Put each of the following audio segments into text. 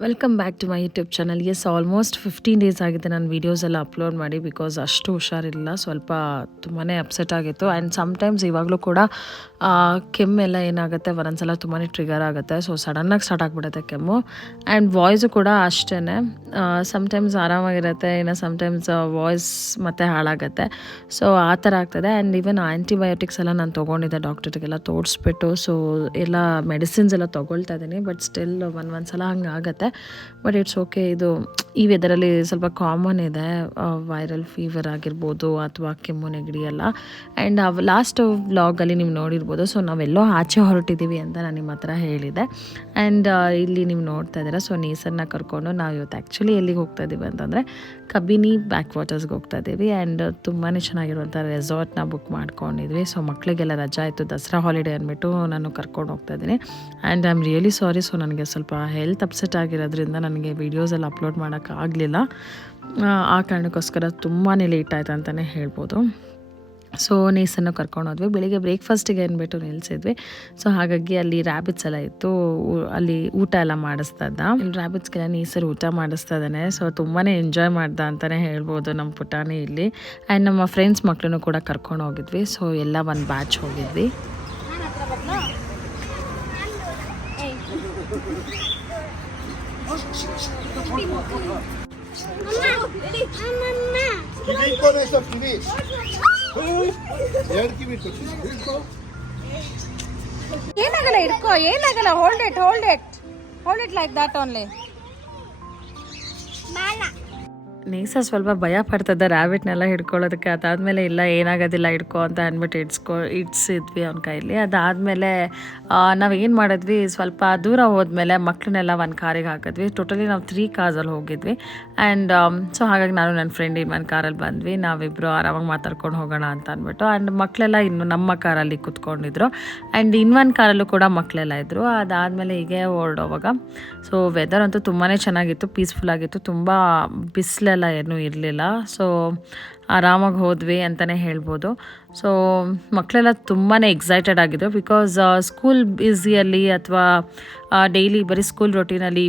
Welcome back to my YouTube channel. Yes, almost 15 days ಆಗಿದೆ ನಾನು videos ಎಲ್ಲ upload ಮಾಡಿ. ಬಿಕಾಸ್ ಅಷ್ಟು ಹುಷಾರಿಲ್ಲ, ಸ್ವಲ್ಪ ತುಂಬಾ ಅಪ್ಸೆಟ್ ಆಗಿತ್ತು. ಆ್ಯಂಡ್ ಸಮ್ಟೈಮ್ಸ್ ಇವಾಗಲೂ ಕೂಡ ಕೆಮ್ಮೆಲ್ಲ ಏನಾಗುತ್ತೆ ಒಂದೊಂದ್ಸಲ ತುಂಬಾ ಟ್ರಿಗರ್ ಆಗುತ್ತೆ. ಸೊ ಸಡನ್ನಾಗಿ ಸ್ಟಾರ್ಟ್ ಆಗಿಬಿಡುತ್ತೆ ಕೆಮ್ಮು. ಆ್ಯಂಡ್ ವಾಯ್ಸು ಕೂಡ ಅಷ್ಟೇ, ಸಮ್ಟೈಮ್ಸ್ ಆರಾಮಾಗಿರುತ್ತೆ, ಇನ್ನು ಸಮ್ಟೈಮ್ಸ್ ವಾಯ್ಸ್ ಮತ್ತೆ ಹಾಳಾಗುತ್ತೆ. ಸೊ ಆ ಥರ ಆಗ್ತದೆ. ಆ್ಯಂಡ್ ಈವನ್ ಆ್ಯಂಟಿಬಯೋಟಿಕ್ಸ್ ಎಲ್ಲ ನಾನು ತೊಗೊಂಡಿದ್ದೆ, ಡಾಕ್ಟರ್ಗೆಲ್ಲ ತೋರಿಸ್ಬಿಟ್ಟು. ಸೊ ಎಲ್ಲ ಮೆಡಿಸಿನ್ಸ್ ಎಲ್ಲ ತೊಗೊಳ್ತಾ ಇದ್ದೀನಿ. ಬಟ್ ಸ್ಟಿಲ್ ಒಂದೊಂದ್ಸಲ ಹಂಗೆ ಆಗುತ್ತೆ. But it's okay. ಇದು ಈ ವೆದರಲ್ಲಿ ಸ್ವಲ್ಪ ಕಾಮನ್ ಇದೆ, ವೈರಲ್ ಫೀವರ್ ಆಗಿರ್ಬೋದು ಅಥವಾ ಕೆಮ್ಮು ನೆಗಡಿ ಎಲ್ಲ. ಆ್ಯಂಡ್ ಲಾಸ್ಟ್ ವ್ಲಾಗಲ್ಲಿ ನೀವು ನೋಡಿರ್ಬೋದು. ಸೊ ನಾವೆಲ್ಲೋ ಆಚೆ ಹೊರಟಿದ್ದೀವಿ ಅಂತ ನಾನು ನಿಮ್ಮ ಹತ್ರ ಹೇಳಿದೆ. ಆ್ಯಂಡ್ ಇಲ್ಲಿ ನೀವು ನೋಡ್ತಾ ಇದ್ದೀರಾ. ಸೊ ನೇಸರ್ನ ಕರ್ಕೊಂಡು ನಾವು ಇವತ್ತು ಆ್ಯಕ್ಚುಲಿ ಎಲ್ಲಿಗೆ ಹೋಗ್ತಾ ಇದ್ದೀವಿ ಅಂತಂದರೆ ಕಬಿನಿ ಬ್ಯಾಕ್ ವಾಟರ್ಸ್ಗೆ ಹೋಗ್ತಾ ಇದ್ದೀವಿ. ಆ್ಯಂಡ್ ತುಂಬಾ ಚೆನ್ನಾಗಿರುವಂಥ ರೆಸಾರ್ಟ್ನ ಬುಕ್ ಮಾಡ್ಕೊಂಡಿದ್ವಿ. ಸೊ ಮಕ್ಕಳಿಗೆಲ್ಲ ರಜಾ ಆಯಿತು, ದಸರಾ ಹಾಲಿಡೇ ಅಂದ್ಬಿಟ್ಟು ನಾನು ಕರ್ಕೊಂಡು ಹೋಗ್ತಾ ಇದ್ದೀನಿ. And I am really sorry. So ನನಗೆ ಸ್ವಲ್ಪ ಹೆಲ್ತ್ ಅಪ್ಸೆಟ್ ಆಗಿರೋದ್ರಿಂದ ನನಗೆ ವೀಡಿಯೋಸ್ ಎಲ್ಲ ಅಪ್ಲೋಡ್ ಮಾಡೋಕ್ಕಾಗಲಿಲ್ಲ. ಆ ಕಾರಣಕ್ಕೋಸ್ಕರ ತುಂಬಾ ಲೇಟ್ ಆಯಿತು ಅಂತಲೇ ಹೇಳ್ಬೋದು. ಸೊ ನೇಸನ್ನು ಕರ್ಕೊಂಡೋದ್ವಿ. ಬೆಳಿಗ್ಗೆ ಬ್ರೇಕ್ಫಾಸ್ಟಿಗೆ ಅಂದ್ಬಿಟ್ಟು ನಿಲ್ಲಿಸಿದ್ವಿ. ಸೊ ಹಾಗಾಗಿ ಅಲ್ಲಿ ರ್ಯಾಬಿಟ್ಸ್ ಎಲ್ಲ ಇತ್ತು, ಅಲ್ಲಿ ಊಟ ಎಲ್ಲ ಮಾಡಿಸ್ತಾ ಇದ್ದ. ಇಲ್ಲಿ ರ್ಯಾಬಿಟ್ಸ್ಗೆಲ್ಲ ನೇಸರು ಊಟ ಮಾಡಿಸ್ತಾ ಇದ್ದಾನೆ. ಸೊ ತುಂಬಾ ಎಂಜಾಯ್ ಮಾಡ್ದ ಅಂತಲೇ ಹೇಳ್ಬೋದು ನಮ್ಮ ಪುಟಾಣಿ ಇಲ್ಲಿ. ಆ್ಯಂಡ್ ನಮ್ಮ ಫ್ರೆಂಡ್ಸ್ ಮಕ್ಕಳನ್ನು ಕೂಡ ಕರ್ಕೊಂಡು ಹೋಗಿದ್ವಿ. ಸೊ ಎಲ್ಲ ಒಂದು ಬ್ಯಾಚ್ ಹೋಗಿದ್ವಿ. ಏನಾಗಲ್ಲ, ಹಿಡ್ಕೋ, ಏನಾಗಲ್ಲ. Hold it like that only. ನೇಸ ಸ್ವಲ್ಪ ಭಯ ಪಡ್ತದ ರ್ಯಾಬಿಟ್ನೆಲ್ಲ ಹಿಡ್ಕೊಳ್ಳೋದಕ್ಕೆ. ಅದಾದಮೇಲೆ ಇಲ್ಲ ಏನಾಗೋದಿಲ್ಲ ಹಿಡ್ಕೊ ಅಂತ ಅಂದ್ಬಿಟ್ಟು ಇಡ್ಸಿದ್ವಿ ಅವನ ಕೈಲಿ. ಅದಾದಮೇಲೆ ನಾವೇನು ಮಾಡಿದ್ವಿ, ಸ್ವಲ್ಪ ದೂರ ಹೋದ್ಮೇಲೆ ಮಕ್ಕಳನ್ನೆಲ್ಲ ಒಂದು ಕಾರಿಗೆ ಹಾಕಿದ್ವಿ. ಟೋಟಲಿ ನಾವು 3 ಕಾರ್ಸಲ್ಲಿ ಹೋಗಿದ್ವಿ. ಆ್ಯಂಡ್ ಸೊ ಹಾಗಾಗಿ ನಾನು ನನ್ನ ಫ್ರೆಂಡ್ ಇನ್ನೊಂದು ಕಾರಲ್ಲಿ ಬಂದ್ವಿ. ನಾವಿಬ್ಬರು ಆರಾಮಾಗಿ ಮಾತಾಡ್ಕೊಂಡು ಹೋಗೋಣ ಅಂತ ಅಂದ್ಬಿಟ್ಟು. ಆ್ಯಂಡ್ ಮಕ್ಕಳೆಲ್ಲ ಇನ್ನು ನಮ್ಮ ಕಾರಲ್ಲಿ ಕೂತ್ಕೊಂಡಿದ್ರು. ಆ್ಯಂಡ್ ಇನ್ನೊಂದು ಕಾರಲ್ಲೂ ಕೂಡ ಮಕ್ಕಳೆಲ್ಲ ಇದ್ದರು. ಅದಾದಮೇಲೆ ಹೀಗೆ ಹೊರಡೋವಾಗ ಸೊ ವೆದರ್ ಅಂತೂ ತುಂಬಾ ಚೆನ್ನಾಗಿತ್ತು, ಪೀಸ್ಫುಲ್ ಆಗಿತ್ತು, ತುಂಬ ಬಿಸಿಲೆಲ್ಲ ಏನೂ ಇರಲಿಲ್ಲ. ಸೊ ಆರಾಮಾಗಿ ಹೋದ್ವಿ ಅಂತಲೇ ಹೇಳ್ಬೋದು. ಸೊ ಮಕ್ಕಳೆಲ್ಲ ತುಂಬಾ ಎಕ್ಸೈಟೆಡ್ ಆಗಿದ್ರು. ಬಿಕಾಸ್ ಸ್ಕೂಲ್ ಬ್ಯುಸಿಯಲ್ಲಿ ಅಥವಾ ಡೈಲಿ ಬರೀ ಸ್ಕೂಲ್ ರೊಟೀನಲ್ಲಿ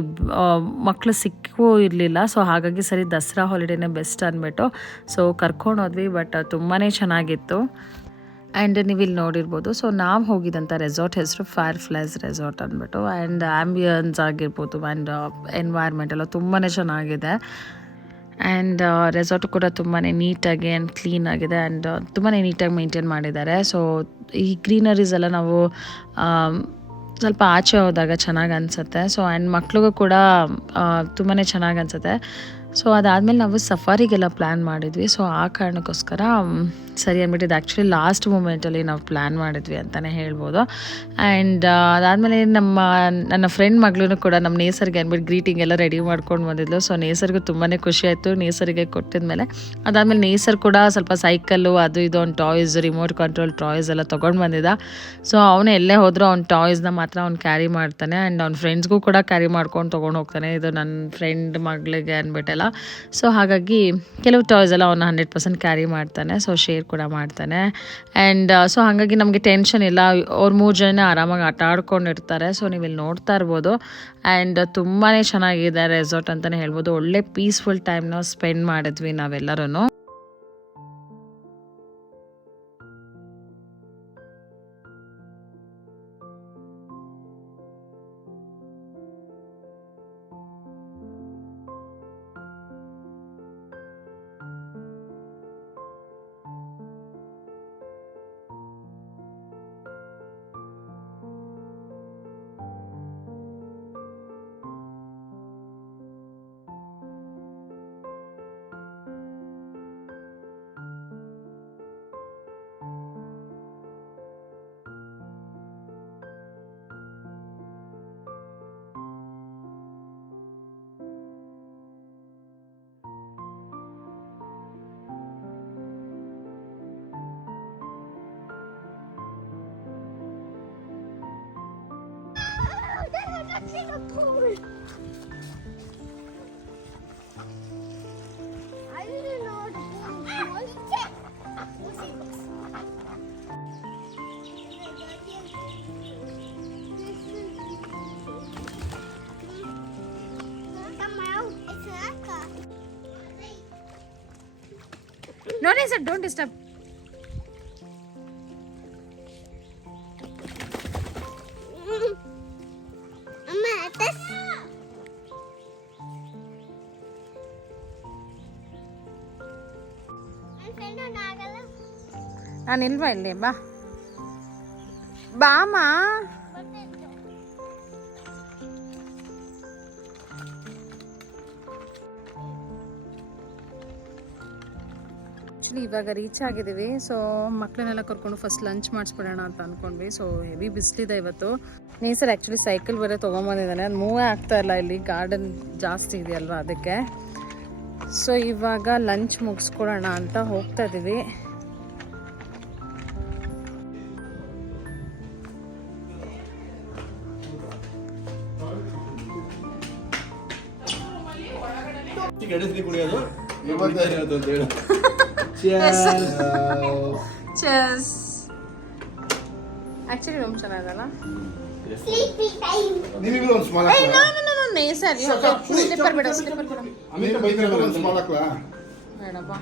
ಮಕ್ಕಳು ಸಿಕ್ಕೂ ಇರಲಿಲ್ಲ. ಸೊ ಹಾಗಾಗಿ ಸರಿ ದಸರಾ ಹಾಲಿಡೇನೇ ಬೆಸ್ಟ್ ಅಂದ್ಬಿಟ್ಟು ಸೊ ಕರ್ಕೊಂಡೋದ್ವಿ. ಬಟ್ ತುಂಬಾ ಚೆನ್ನಾಗಿತ್ತು. ಆ್ಯಂಡ್ ನೀವು ಇಲ್ಲಿ ನೋಡಿರ್ಬೋದು. ಸೊ ನಾವು ಹೋಗಿದ್ದಂಥ ರೆಸಾರ್ಟ್ ಹೆಸರು ಫೈರ್ಫ್ಲೈಸ್ ರೆಸಾರ್ಟ್ ಅಂದ್ಬಿಟ್ಟು. ಆ್ಯಂಡ್ ಆ್ಯಂಬಿಯನ್ಸ್ ಆಗಿರ್ಬೋದು ಆ್ಯಂಡ್ ಎನ್ವೈರ್ಮೆಂಟ್ ಎಲ್ಲ ತುಂಬಾ ಚೆನ್ನಾಗಿದೆ. ಆ್ಯಂಡ್ ರೆಸಾರ್ಟು ಕೂಡ ತುಂಬಾ ನೀಟಾಗಿ ಆ್ಯಂಡ್ ಕ್ಲೀನ್ ಆಗಿದೆ. ಆ್ಯಂಡ್ ತುಂಬಾ ನೀಟಾಗಿ ಮೇಂಟೈನ್ ಮಾಡಿದ್ದಾರೆ. ಸೊ ಈ ಗ್ರೀನರೀಸ್ ಎಲ್ಲ ನಾವು ಸ್ವಲ್ಪ ಆಚೆ ಹೋದಾಗ ಚೆನ್ನಾಗಿ ಅನಿಸುತ್ತೆ. ಸೊ ಆ್ಯಂಡ್ ಮಕ್ಳಿಗೂ ಕೂಡ ತುಂಬಾ ಚೆನ್ನಾಗಿ ಅನಿಸುತ್ತೆ. ಸೊ ಅದಾದಮೇಲೆ ನಾವು ಸಫಾರಿಗೆಲ್ಲ ಪ್ಲ್ಯಾನ್ ಮಾಡಿದ್ವಿ. ಸೊ ಆ ಕಾರಣಕ್ಕೋಸ್ಕರ ಸರಿ ಅಂದ್ಬಿಟ್ಟು ಇದು ಆ್ಯಕ್ಚುಲಿ ಲಾಸ್ಟ್ ಮೂಮೆಂಟಲ್ಲಿ ನಾವು ಪ್ಲ್ಯಾನ್ ಮಾಡಿದ್ವಿ ಅಂತಲೇ ಹೇಳ್ಬೋದು. ಆ್ಯಂಡ್ ಅದಾದಮೇಲೆ ನನ್ನ ಫ್ರೆಂಡ್ ಮಗಳೂ ಕೂಡ ನಮ್ಮ ನೇಸರ್ಗೆ ಅಂದ್ಬಿಟ್ಟು ಗ್ರೀಟಿಂಗ್ ಎಲ್ಲ ರೆಡಿ ಮಾಡ್ಕೊಂಡು ಬಂದಿದ್ಲು. ಸೊ ನೇಸರ್ಗೂ ತುಂಬಾ ಖುಷಿ ಆಯಿತು ನೇಸರಿಗೆ ಕೊಟ್ಟಿದ್ಮೇಲೆ. ಅದಾದಮೇಲೆ ನೇಸರ್ ಕೂಡ ಸ್ವಲ್ಪ ಸೈಕಲ್ಲು ಅದು ಇದು ಒಂದು ಟಾಯ್ಸ್, ರಿಮೋಟ್ ಕಂಟ್ರೋಲ್ ಟಾಯ್ಸ್ ಎಲ್ಲ ತೊಗೊಂಡು ಬಂದಿದ್ದ. ಸೊ ಅವನು ಎಲ್ಲೇ ಹೋದರೂ ಅವ್ನ ಟಾಯ್ಸ್ನ ಮಾತ್ರ ಅವ್ನು ಕ್ಯಾರಿ ಮಾಡ್ತಾನೆ. ಆ್ಯಂಡ್ ಅವ್ನ ಫ್ರೆಂಡ್ಸ್ಗೂ ಕೂಡ ಕ್ಯಾರಿ ಮಾಡ್ಕೊಂಡು ತೊಗೊಂಡು ಹೋಗ್ತಾನೆ. ಇದು ನನ್ನ ಫ್ರೆಂಡ್ ಮಗಳಿಗೆ ಅಂದ್ಬಿಟ್ಟೆಲ್ಲ. ಸೊ ಹಾಗಾಗಿ ಕೆಲವು ಟಾಯ್ಸ್ ಎಲ್ಲ ಅವನು 100% ಕ್ಯಾರಿ ಮಾಡ್ತಾನೆ. ಸೊ ಶೇರ್ ಕೂಡ ಮಾಡ್ತಾನೆ. ಆ್ಯಂಡ್ ಸೊ ಹಾಗಾಗಿ ನಮಗೆ ಟೆನ್ಷನ್ ಇಲ್ಲ. ಅವ್ರು 3 ಜನ ಆರಾಮಾಗಿ ಆಟ ಆಡ್ಕೊಂಡಿರ್ತಾರೆ. ಸೊ ನೀವು ಇಲ್ಲಿ ನೋಡ್ತಾ ಇರ್ಬೋದು. ಆ್ಯಂಡ್ ತುಂಬಾ ಚೆನ್ನಾಗಿದೆ ರೆಸಾರ್ಟ್ ಅಂತಲೇ ಹೇಳ್ಬೋದು. ಒಳ್ಳೆ ಪೀಸ್ಫುಲ್ ಟೈಮ್ನ ಸ್ಪೆಂಡ್ ಮಾಡಿದ್ವಿ ನಾವೆಲ್ಲರೂ. I didn't know ನೋಡಿ ಸರ್, ಡೋಂಟ್ ಡಿಸ್ಟರ್ಬ್. ನಾನು ಇಲ್ವಾ ಇಲ್ಲಿ? ಬಾ ಬಾಮ. ಆ್ಯಕ್ಚುಲಿ ಇವಾಗ ರೀಚ್ ಆಗಿದ್ದೀವಿ. ಸೊ ಮಕ್ಕಳನ್ನೆಲ್ಲ ಕರ್ಕೊಂಡು ಫಸ್ಟ್ ಲಂಚ್ ಮಾಡಿಸ್ಬಿಡೋಣ ಅಂತ ಅಂದ್ಕೊಂಡ್ವಿ. ಸೊ ಹೆವಿ ಬಿಸಿಲಿದೆ ಇವತ್ತು. ನೇಸರ್ ಆ್ಯಕ್ಚುಲಿ ಸೈಕಲ್ ಬೇರೆ ತೊಗೊಂಬಂದಿದ್ದಾನೆ. ಅದು ಮೂವೇ ಆಗ್ತಾ ಇಲ್ಲ, ಇಲ್ಲಿ ಗಾರ್ಡನ್ ಜಾಸ್ತಿ ಇದೆಯಲ್ವ ಅದಕ್ಕೆ. ಸೊ ಇವಾಗ ಲಂಚ್ ಮುಗಿಸ್ಕೊಡೋಣ ಅಂತ ಹೋಗ್ತಾ ಇದ್ದೀವಿ. ಆಕ್ಚುಲಿ ರೂಮ್ ಚೆನ್ನಾಗಲ್ಲ. ಸ್ಲಿಪ್ಪರ್ ಬೇಡ, ಸ್ಲಿಪ್ಪರ್ ಬೇಡ ಬೇಡಪ್ಪ.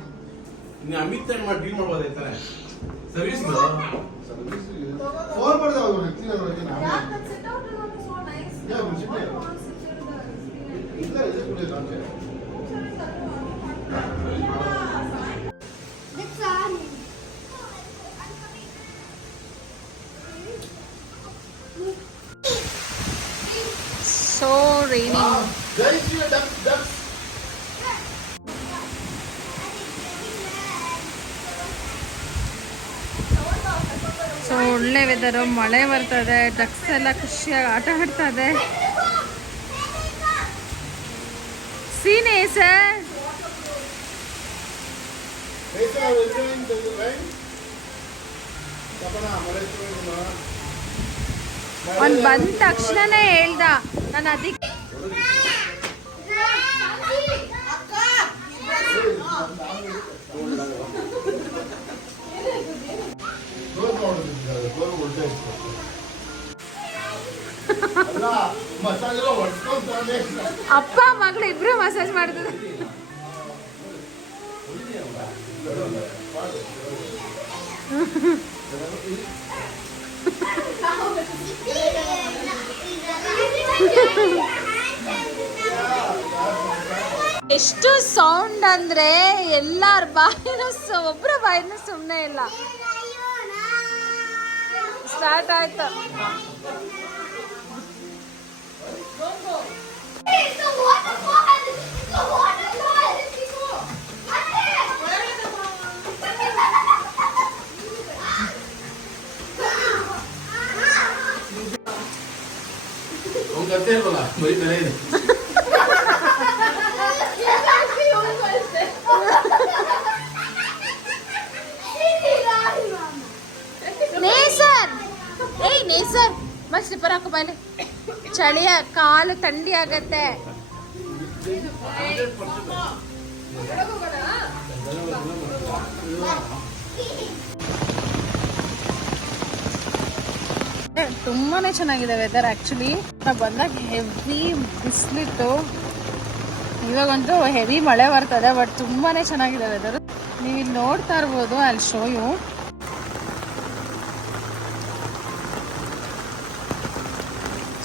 So rainy. ಸೊ ಒಳ್ಳೆ ವೆದರು, ಮಳೆ ಬರ್ತದೆ, ಡಕ್ಸ್ ಎಲ್ಲ ಖುಷಿಯಾಗಿ ಆಟ ಆಡ್ತಾ ಇದೆ. ಸೀನೆ ಸರ್ ಅವ್ನು ಬಂದ ತಕ್ಷಣನೇ ಹೇಳ್ದ, ನಾನು ಅದಕ್ಕೆ ಅಪ್ಪ ಮಗಳು ಇಬ್ರು ಮಸಾಜ್ ಮಾಡ್ತಿದ್ರು. ಎಷ್ಟು ಸೌಂಡ್ ಅಂದ್ರೆ ಎಲ್ಲಾರ ಬಾಯಿನೂ ಒಬ್ರ ಬಾಯಿನೂ ಸುಮ್ಮನೆ ಇಲ್ಲ. ಸ್ಟಾರ್ಟ್ ಆಯ್ತು. ನೇಸರ್ ಮತ್ತೆ ಸ್ಲಿಪ್ಪರ್ ಹಾಕೋ ಬಾಯ್ಲೆ, ಚಳಿಯ ಕಾಲು ಥಂಡಿ ಆಗತ್ತೆ. ತುಂಬಾನೇ ಚೆನ್ನಾಗಿದೆ ವೆದರ್. ಆಕ್ಚುಲಿ ಬಂದಾಗ ಹೆವಿ ಬಿಸಿಲಿತ್ತು, ಇವಾಗಂತೂ ಹೆವಿ ಮಳೆ ಬರ್ತದೆ. ಬಟ್ ತುಂಬಾನೇ ಚೆನ್ನಾಗಿದೆ ವೆದರ್. ನೀವು ಇಲ್ಲಿ ನೋಡ್ತಾ ಇರ್ಬೋದು, ಅಲ್ಲಿ ಶೋ ಯು.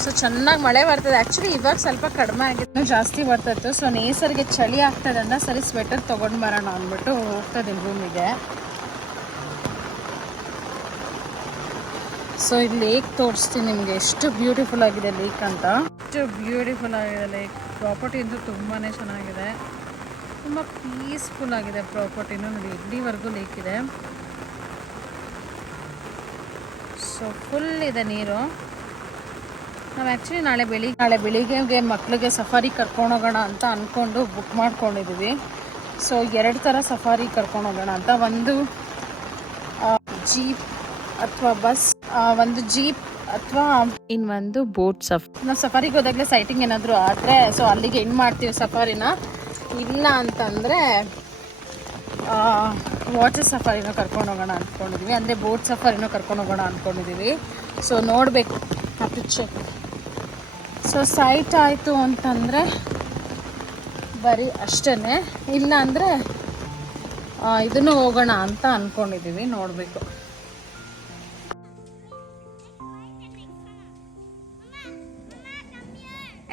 ಸೊ ಚೆನ್ನಾಗಿ ಮಳೆ ಬರ್ತದೆ. ಆ್ಯಕ್ಚುಲಿ ಇವಾಗ ಸ್ವಲ್ಪ ಕಡಿಮೆ ಆಗಿತ್ತು, ಜಾಸ್ತಿ ಬರ್ತಾಯಿತ್ತು. ಸೊ ನೇಸರ್ಗೆ ಚಳಿ ಆಗ್ತದೆ ಅಂತ ಸರಿ ಸ್ವೆಟರ್ ತೊಗೊಂಡು ಬರೋಣ ಅಂದ್ಬಿಟ್ಟು ಹೋಗ್ತಾ ಇದ್ದೀನಿ ರೂಮಿಗೆ. ಸೊ ಇಲ್ಲಿ ಲೇಕ್ ತೋರಿಸ್ತೀನಿ ನಿಮಗೆ, ಎಷ್ಟು ಬ್ಯೂಟಿಫುಲ್ ಆಗಿದೆ ಲೇಕ್ ಅಂತ. ಎಷ್ಟು ಬ್ಯೂಟಿಫುಲ್ ಆಗಿದೆ ಲೇಕ್. ಪ್ರಾಪರ್ಟಿ ಅಂತೂ ತುಂಬಾ ಚೆನ್ನಾಗಿದೆ, ತುಂಬ ಪೀಸ್ಫುಲ್ ಆಗಿದೆ ಪ್ರಾಪರ್ಟಿನೂ. ನೋಡಿ ಇಲ್ಲಿವರೆಗೂ ಲೇಕ್ ಇದೆ. ಸೊ ಫುಲ್ ಇದೆ ನೀರು. ನಾವು ಆ್ಯಕ್ಚುಲಿ ನಾಳೆ ಬೆಳಿಗ್ಗೆ ಮಕ್ಕಳಿಗೆ ಸಫಾರಿ ಕರ್ಕೊಂಡೋಗೋಣ ಅಂತ ಅಂದ್ಕೊಂಡು ಬುಕ್ ಮಾಡ್ಕೊಂಡಿದ್ದೀವಿ. ಸೊ 2 ಥರ ಸಫಾರಿ ಕರ್ಕೊಂಡೋಗೋಣ ಅಂತ. ಒಂದು ಜೀಪ್ ಅಥವಾ ಬಸ್, ಒಂದು ಜೀಪ್ ಅಥವಾ ಇನ್ನೊಂದು ಬೋಟ್ ನಾವು ಸಫಾರಿಗೆ ಹೋದಾಗಲೇ ಸೈಟಿಂಗ್ ಏನಾದರೂ ಆದರೆ ಸೊ ಅಲ್ಲಿಗೆ ಎಂಡ್ ಮಾಡ್ತೀವಿ ಸಫಾರಿನ. ಇಲ್ಲ ಅಂತಂದರೆ ವಾಟರ್ ಸಫಾರಿನೂ ಕರ್ಕೊಂಡು ಹೋಗೋಣ ಅಂದ್ಕೊಂಡಿದ್ದೀವಿ, ಅಂದರೆ ಬೋಟ್ ಸಫಾರಿನೂ ಕರ್ಕೊಂಡು ಹೋಗೋಣ ಅಂದ್ಕೊಂಡಿದ್ದೀವಿ. ಸೊ ನೋಡಬೇಕು, have to check. So site ಆಯಿತು ಅಂತಂದರೆ ಬರೀ ಅಷ್ಟೇ, ಇಲ್ಲ ಅಂದರೆ ಇದನ್ನು ಹೋಗೋಣ ಅಂತ ಅಂದ್ಕೊಂಡಿದ್ದೀವಿ, ನೋಡಬೇಕು.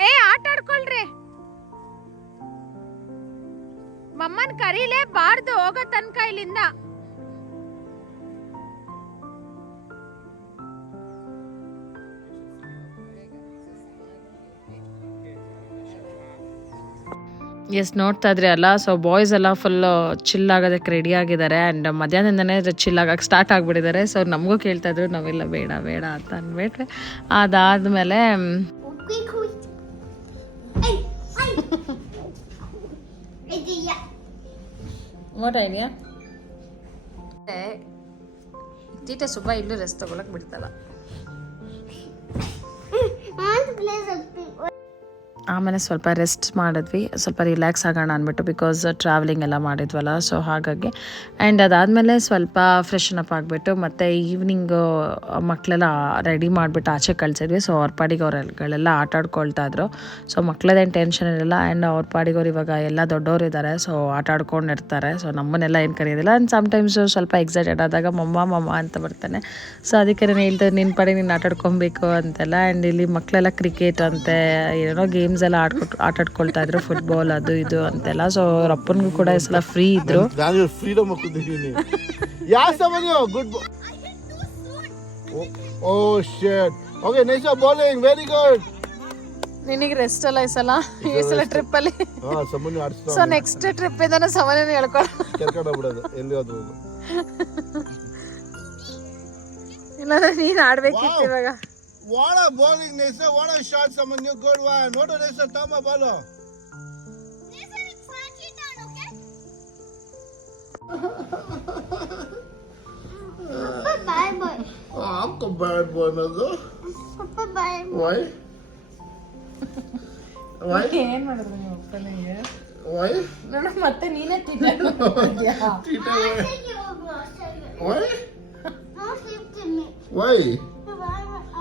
ಏ ಆಟ ಆಡ್ಕೊಳ್ರಿ, ಮಮ್ಮನ್ ಕರೀಲೇ ಬಾರ್ದು ಹೋಗೋ ತನಕ ಇಲ್ಲಿಂದ. ಎಸ್, ನೋಡ್ತಾ ಇದ್ರಿ ಅಲ್ಲ. ಸೊ ಬಾಯ್ಸ್ ಎಲ್ಲ ಫುಲ್ ಚಿಲ್ ಆಗೋದಕ್ಕೆ ರೆಡಿ ಆಗಿದ್ದಾರೆ. ಆ್ಯಂಡ್ ಮಧ್ಯಾಹ್ನದಿಂದನೇ ಚಿಲ್ ಆಗಕ್ಕೆ ಸ್ಟಾರ್ಟ್ ಆಗಿಬಿಟ್ಟಿದ್ದಾರೆ. ಸೊ ನಮಗೂ ಕೇಳ್ತಾ ಇದ್ರು, ನಾವೆಲ್ಲ ಬೇಡ ಬೇಡ ಅಂತ ಅಂದ್ಬಿಟ್ರೆ ಅದಾದಮೇಲೆ ತೀಟೆ ಸುಬ್ಬ ಇಲ್ಲೂ ರೆಸ್ಟ್ ತಗೊಳಕ್ ಬಿಡ್ತಲ್ಲ. ಆಮೇಲೆ ಸ್ವಲ್ಪ ರೆಸ್ಟ್ ಮಾಡಿದ್ವಿ, ಸ್ವಲ್ಪ ರಿಲ್ಯಾಕ್ಸ್ ಆಗೋಣ ಅಂದ್ಬಿಟ್ಟು, ಬಿಕಾಸ್ ಟ್ರಾವೆಲಿಂಗ್ ಎಲ್ಲ ಮಾಡಿದ್ವಲ್ಲ. ಸೊ ಹಾಗಾಗಿ ಆ್ಯಂಡ್ ಅದಾದಮೇಲೆ ಸ್ವಲ್ಪ ಫ್ರೆಶನ್ ಅಪ್ ಆಗಿಬಿಟ್ಟು ಮತ್ತು ಈವ್ನಿಂಗು ಮಕ್ಕಳೆಲ್ಲ ರೆಡಿ ಮಾಡಿಬಿಟ್ಟು ಆಚೆ ಕಳಿಸಿದ್ವಿ. ಸೊ ಅವ್ರ ಪಾಡಿಗೆ ಅವರುಗಳೆಲ್ಲ ಆಟ ಆಡ್ಕೊಳ್ತಾ ಇದ್ರು. ಸೊ ಮಕ್ಕಳದೇನು ಟೆನ್ಷನ್ ಇರಲಿಲ್ಲ. ಆ್ಯಂಡ್ ಅವ್ರ ಪಾಡಿಗೆ ಅವ್ರು ಇವಾಗ ಎಲ್ಲ ದೊಡ್ಡವರಿದ್ದಾರೆ. ಸೊ ಆಟ ಆಡ್ಕೊಂಡಿರ್ತಾರೆ. ಸೊ ನಮ್ಮನ್ನೆಲ್ಲ ಏನು ಕರೆಯೋದಿಲ್ಲ. ಆ್ಯಂಡ್ ಸಮ್ಟೈಮ್ಸು ಸ್ವಲ್ಪ ಎಕ್ಸೈಟೆಡ್ ಆದಾಗ ಮಮ್ಮ ಅಂತ ಬರ್ತಾನೆ. ಸೊ ಅದಕ್ಕೆ ನಾನು ಹೇಳ್ತಾರೆ, ನಿನ್ನ ಪಾಡಿಗೆ ನೀನು ಆಟ ಆಡ್ಕೊಬೇಕು ಅಂತೆಲ್ಲ. ಆ್ಯಂಡ್ ಇಲ್ಲಿ ಮಕ್ಕಳೆಲ್ಲ ಕ್ರಿಕೆಟ್ ಅಂತೆ ಏನೋ ಗೇಮ್ಸ್ ಎಲ್ಲ ಆಟ ಆಡ್ಕೊಳ್ತಾ ಇದ್ರು, ಫುಟ್ಬಾಲ್ ಅದು ಇದು ಅಂತೆಲ್ಲ. ಸೊ ಅವ್ರ ಅಪ್ಪನಿಗೂ ಕೂಡ ಈ ಸಲ ಫ್ರೀ ಇದ್ರು. ಫ್ರೀಡಮ್ ಹಾಕಿದ್ದೀನಿ. ಯಾವ ಸಮಯ good. Oh shit. Okay, nice bowling, very good. ನಿನಗೆ ರೆಸ್ಟ್ ಅಲ್ಲ ಈ ಸಲ ಟ್ರಿಪ್ ಅಲ್ಲಿ. ಸಮನ್ಯ ಆಡ್ಸ್ತಾ. ಸೊ ನೆಕ್ಸ್ಟ್ ಟ್ರಿಪ್ ಇಂದಾನೆ ಸಮನ್ಯನ ಕರ್ಕೊಂಡು ಹೋಗ್ಬಿಡೋದು ಎಲ್ಲಿ ಹೋದ್ರು. ಇಲ್ಲಾಂದ್ರೆ ನೀನ್ ಆಡ್ಬೇಕಿತ್ತು ಇವಾಗ. What a bowling, Nesa. What a shot, someone. You good one. Not a Nesa. Tama balo. Nesa, it's fancy turn, okay? Papa, bad boy. Oh, I'm a bad boy, Nazo. Papa, bad boy. Why? Why? ಏನ್ ಮಾಡಿದ್ರು ನೀವು ಅಪ್ಪನಿಗೆ? Why? ನನಗೆ ಮತ್ತೆ ನೀನೇ teacher. Tita, why? Why? Why? No, sleep to me. Why?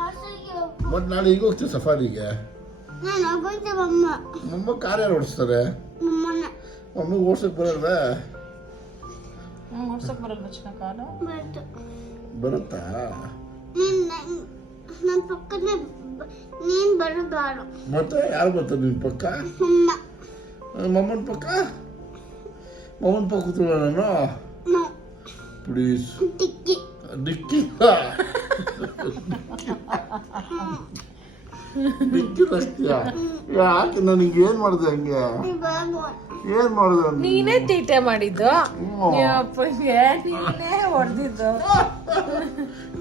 I'll but ನಾಳೆ ಈಗ ಹೋಗ್ತೀವಿ ಸಫಾರಿಗೆ. ನಾನು ಹೋಗ್ತೀನಿ ಮಮ್ಮ. ಮಮ್ಮ ಕಾರ್ ಯಾರು ಓಡಿಸ್ತಾರೆ? ಮಮ್ಮನ. ಮಮ್ಮಿಗೆ ಓಡ್ಸಕ್ ಬರಲ್ವಾ? ಓಡ್ಸಕ್ ಬರಲ್ಲ ಚಿನ್ನ ಕಾಲು. ಬರುತ್ತಾ? ನನ್ನ ಪಕ್ಕನೇ ನೀನ್ ಬರಬಾರ. ಮತ್ತೆ ಯಾರು ಬರ್ತಾರೆ ನಿನ್ ಪಕ್ಕ? ಅಮ್ಮ. ಮಮ್ಮನ ಪಕ್ಕ? ಮಮ್ಮನ ಪಕ್ಕ ಕೂತ್ಕೊಳ್ಳ ನಾನು? ನೋ. ಪ್ಲೀಸ್. ಟಿಕ್ಕಿ. ಡಿಕ್ಕಿ ಡಿಕ್ಕಿ ರಸ್ತಿಯಾ? ಯಾಕೆ ನನಗೆ ಏನ್ ಮಾಡಿದೆ ಹಂಗೆ? ಏನ್ ಮಾಡಿದೆ? ನೀನೇ ತೀಟೆ ಮಾಡಿದ್ದು ಅಪ್ಪಗೆ, ನೀನೇ ಹೊಡೆದಿದ್ದು.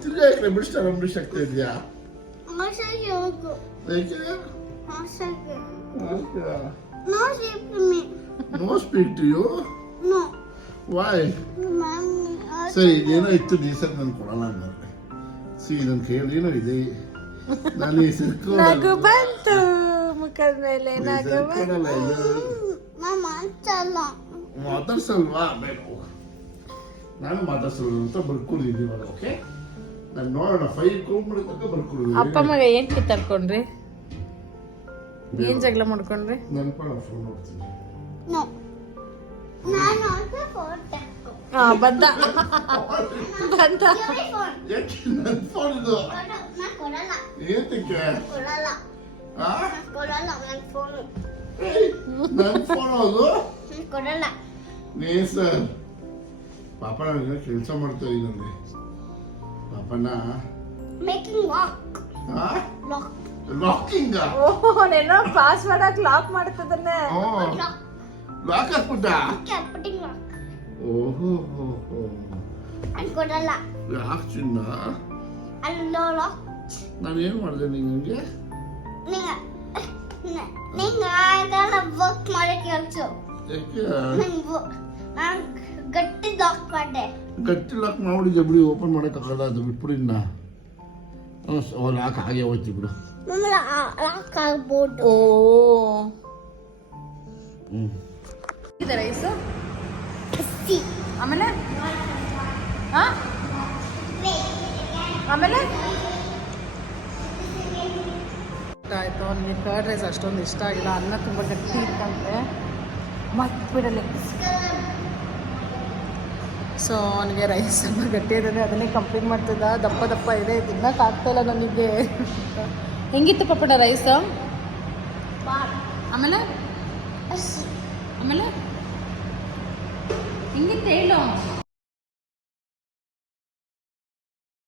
ತಿರ್ಗಾ ಯಾಕೆ ಬಿಡಿಸ್ತಾ ಆಗ್ತಾ ಇದೆಯಾ? ಆಸೆಗೆ ಹೋಗು. ಏಕೆ? ಆಸೆಗೆ. No speak to me. No speak to you? No. Why? Mommy. ಸರಿ, ಇದೇನೋ ಇತ್ತು ಡೀಸೆಂಟ್ ನಾನು ಕೊಡೋಣ ಅಂದ್ರೆ ನನ್ನ ಕೈಯಲ್ಲಿ ಏನೋ ಇದೆ. ನಾನು ಈ ನಗು ಬಂತು ಮುಖದ ಮೇಲೆ, ನಗು ಮಾತಾಡ್ಸಲ್ವಾ? ಬೇಡ, ನಾನು ಮಾತಾಡ್ಸಲ್ಲ ಅಂತ ಬರ್ಕೊಂಡಿದ್ದೀನಿ. ಓಕೆ, ನಾನು ನೋಡೋಣ 5 ಕೌಂಟ್ ಮಾಡಿ ತನಕ ಬರ್ಕೊಂಡಿದ್ದೀನಿ. ಅಪ್ಪ ಮಗ ಏನ್ ಕಿತ್ತಾಡ್ಕೊಂಡ್ರಿ? ಏನ್ ಜಗಳ ಮಾಡ್ಕೊಂಡ್ರಿ? ನನ್ನ ಫೋನ್ ನೋಡ್ತೀನಿ. No. ನಾನು ಅಂತ ಫೋನ್ ತಕ್ಕೋ. ಬಂದ ಬಂದ. ಯಾಕೆ ನನ್ನ ಫೋನ್ ಇದು? ನಾನು ಕೊಡಲ್ಲ. ಏನಕ್ಕೆ ಕೊಡಲ್ಲ. ಕೊಡಲ್ಲ ನನ್ನ ಫೋನ್. ನನ್ನ ಫೋನ್ ಅದು ಕೊಡಲ್ಲ. ನೇ ಸರ್, ಪಾಪ ನಾನು ಕೆಲಸ ಮಾಡ್ತಾ ಇದ್ದೀನಿ. ಪಾಪನ ಮೇಕಿಂಗ್ ಲಾಕ್. ಲಾಕಿಂಗ್. ಓಹ್, ನೆನೋ ಪಾಸ್ವರ್ಡ್ ಹಾಕಿ ಲಾಕ್ ಮಾಡ್ತದನ್ನೇ. ಲಾಕ್ ಹಾಕ್ಬಿಟ್ಟ. Putting lock. ಓಹೋ ಹೋ ಹೋ. ನಾನು ಕೊಡಲ್ಲ. ಯಾಕೆ ಚಿನ್ನ? ಅಲ್ಲೋ ಲಾಕ್. ನಾನು ಏನು ಮಾಡಿದೆ ನಿಂಗೆ? ನಿಂಗೆ ಆಗಲ್ಲ ವರ್ಕ್ ಮಾಡಕ್ಕೆ ಹೇಳ್ಸು. ಯಾಕೆ? ನಾನು ಗಟ್ಟಿ ಲಾಕ್ ಮಾಡಿದೆ. ಗಟ್ಟಿ ಲಾಕ್ ಮಾಡಿದ್ದೆ ಬಿಡಿ, ಓಪನ್ ಮಾಡೋಕ್ಕಾಗಲ್ಲ. ಅದು ಬಿಟ್ಬಿಡಿ ಇನ್ನ. ಲಾಕ್ ಹಾಗೆ ಹೋಯ್ತು ಬಿಡು. ಲಾಕ್ ಆಗ್ಬೋದು. ಓ ಇದೆ ರೈಸು. ಆಮೇಲೆ ಆಮೇಲೆ ಆಯಿತು. ಅವನಿಗೆ ಕರ್ಡ್ ರೈಸ್ ಅಷ್ಟೊಂದು ಇಷ್ಟ ಆಗಿಲ್ಲ. ಅನ್ನ ತುಂಬ ಗಟ್ಟಿ ಇತ್ತಂತೆ. ಮತ್ತೆ ಬಿಡಲಿ ಸೊ ಅವನಿಗೆ ರೈಸ್ ಸ್ವಲ್ಪ ಗಟ್ಟಿ ಇದ್ದಾನೆ, ಅದನ್ನೇ ಕಂಪ್ಲೀಟ್ ಮಾಡ್ತಿದ್ದ. ದಪ್ಪ ದಪ್ಪ ಇದೆ, ತಿನ್ನೋಕ್ಕಾಗ್ತಾಯಿಲ್ಲ ನನಗೆ. ಹೆಂಗಿತ್ತು ಪಪ್ಪಡ ರೈಸು? ಆಮೇಲೆ ಆಮೇಲೆ ಹೆಂಗಿತ್ತು ಹೇಳು.